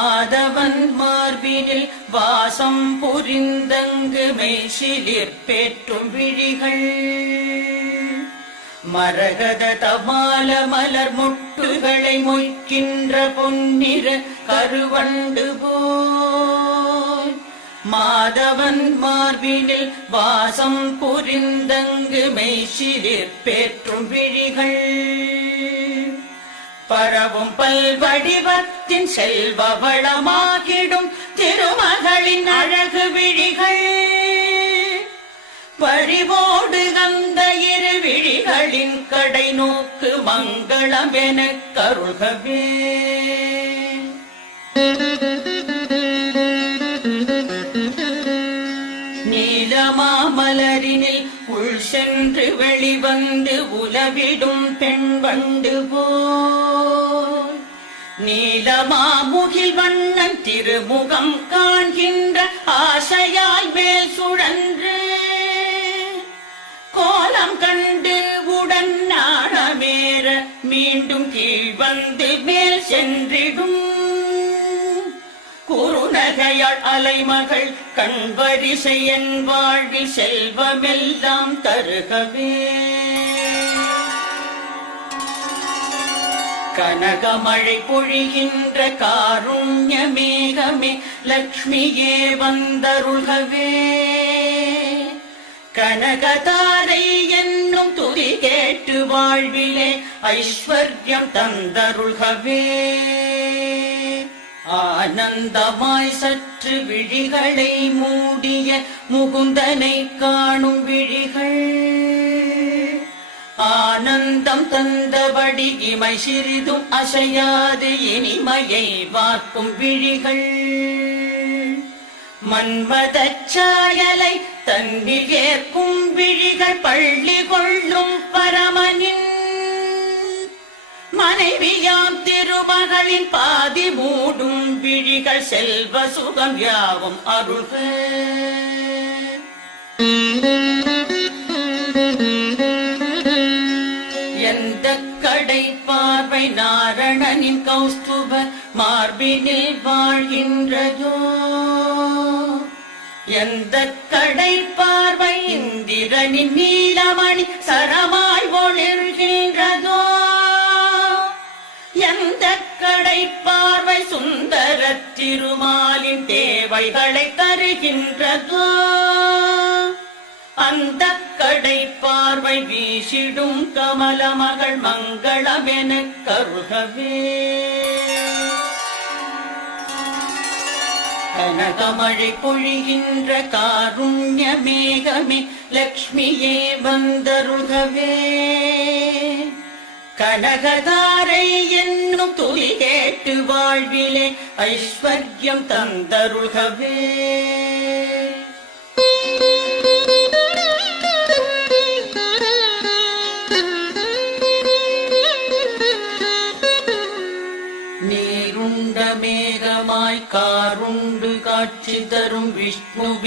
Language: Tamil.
மாதவன் மார்பினில் வாசம் புரிந்தங்கு மெய்சிலிற் பேற்றும் விழிகள். மரகத தமால மலர் முட்டுகளை மொய்க்கின்ற பொன்னிற கருவண்டு போல். மாதவன் மார்பினில் வாசம் புரிந்தங்கு மெய்சிலிற் பேற்றும் விழிகள். பரவும் பல்வடிவத்தின் செல்வ வளமாகிடும் திருமகளின் அழகு விழிகள். பறிவோடு அந்த இரு விழிகளின் கடை நோக்கு மங்களம் எனக் கருள்கவே. சென்று வெளிவந்து உலவிடும் பெண் வண்டு போல். நீலமாமுகில் வண்ணன் திருமுகம் காண்கின்ற ஆசையாய் மேல் சுழன்று. கோலம் கண்டு உடன் நாணமேற மீண்டும் கீழ் வந்து மேல் சென்று. புன்னகையாள் அலைமகள் கண்வரிசை என் வாழ்வில் செல்வமெல்லாம் தருகவே. கனகமழை பொழிகின்ற காருண்ய மேகமே லக்ஷ்மியே வந்தருள்கவே. கனகதாரை என்னும் துதி கேட்டு வாழ்விலே ஐஸ்வர்யம் தந்தருள்கவே. ஆனந்தமாய் சற்று விழிகளை மூடிய முகுந்தனை காணும் விழிகள். ஆனந்தம் தந்தபடி இமை சிறிதும் அசையாது இனிமையை வார்க்கும் விழிகள். மன்மத சாயலை தன்னில் ஏற்கும் விழிகள் பள்ளி கொள்ளும் பரமன் மனைவியாம் திருமகளின் பாதி மூடும் விழிகள் செல்வ சுகம் யாவும் அருள்க. எந்த கடை பார்வை நாரணனின் கௌஸ்துப மார்பினில் வாழ்கின்றதோ? எந்த கடை பார்வை இந்திரனின் நீலமணி சரமாய் ஒளிர்கின்றதோ? தேவை சுந்தர திருமாலின் தேவைகளை தருகின்றதோ அந்த கடை பார்வை வீசிடும் கமல மகள் மங்களமென கருகவே. கனகமழை பொழிகின்ற காருண்ய மேகமே லக்ஷ்மியே வந்தருகவே. கனகதாரை என்னும் துதி கேட்டு வாழ்விலே ஐஸ்வர்யம் தந்தருள்கவே. நீருண்ட மேகமாய் காருண்டு காட்சி தரும் விஷ்ணு